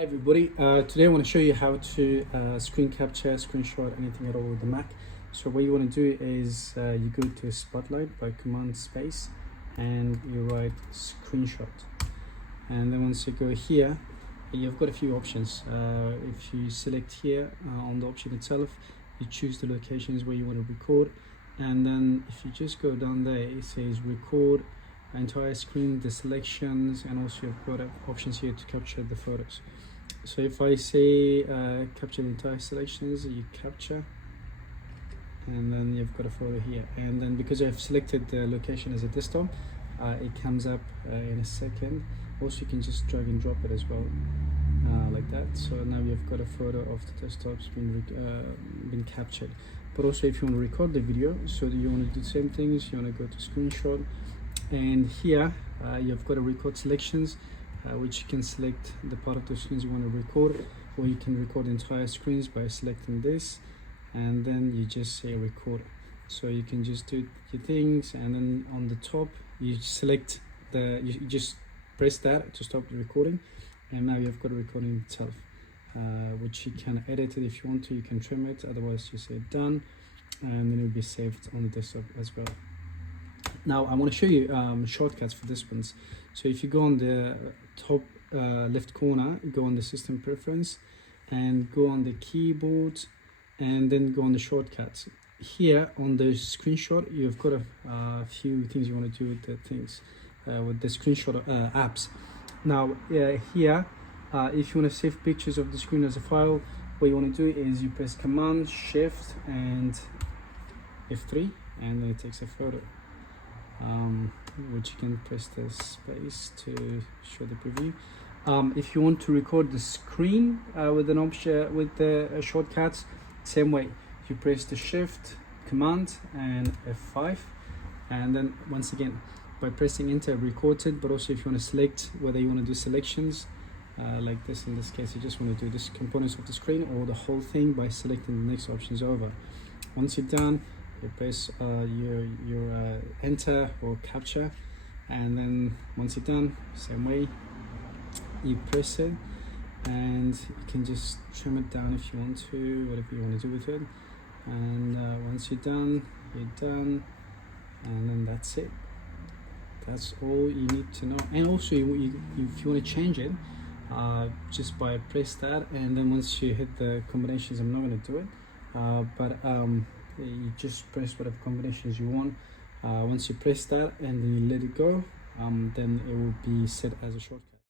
Hi everybody, today I want to show you how to screen capture, screenshot, anything at all with the Mac. So what you want to do is you go to Spotlight by Command Space and you write screenshot. And then once you go here, you've got a few options. If you select here on the option itself, you choose the locations where you want to record. And then if you just go down there, it says record entire screen, the selections, and also you've got options here to capture the photos. So if I say capture the entire selections, you capture, and then you've got a photo here. And then because I've selected the location as a desktop, it comes up in a second. Also you can just drag and drop it as well, like that. So now you've got a photo of the desktop's been captured. But also if you want to record the video, so you want to do the same things, you want to go to screenshot, and here you've got a record selections, which you can select the part of the screens you want to record, or you can record entire screens by selecting this, and then you just say record. So you can just do your things, and then on the top you select you just press that to stop the recording, and now you've got a recording itself, which you can edit it if you want to. You can trim it, otherwise you say done, and then it will be saved on the desktop as well. Now I want to show you shortcuts for this ones. So if you go on the top left corner, go on the system preference and go on the keyboard, and then go on the shortcuts. Here on the screenshot, you've got a few things you want to do with the things, with the screenshot apps. Now here, if you want to save pictures of the screen as a file, what you want to do is you press Command Shift and F3, and then it takes a photo. Which you can press the space to show the preview. If you want to record the screen with an option with the shortcuts, same way, you press the Shift, Command, and F5, and then once again by pressing Enter, record it. But also if you want to select whether you want to do selections like this, in this case you just want to do this components of the screen or the whole thing by selecting the next options over. Once you're done, you press your enter or capture, and then once you're done, same way, you press it, and you can just trim it down if you want to, whatever you want to do with it. And once you're done, and then that's it. That's all you need to know. And also if you want to change it, just by press that, and then once you hit the combinations, I'm not going to do it, you just press whatever combinations you want. Once you press that and then you let it go, then it will be set as a shortcut.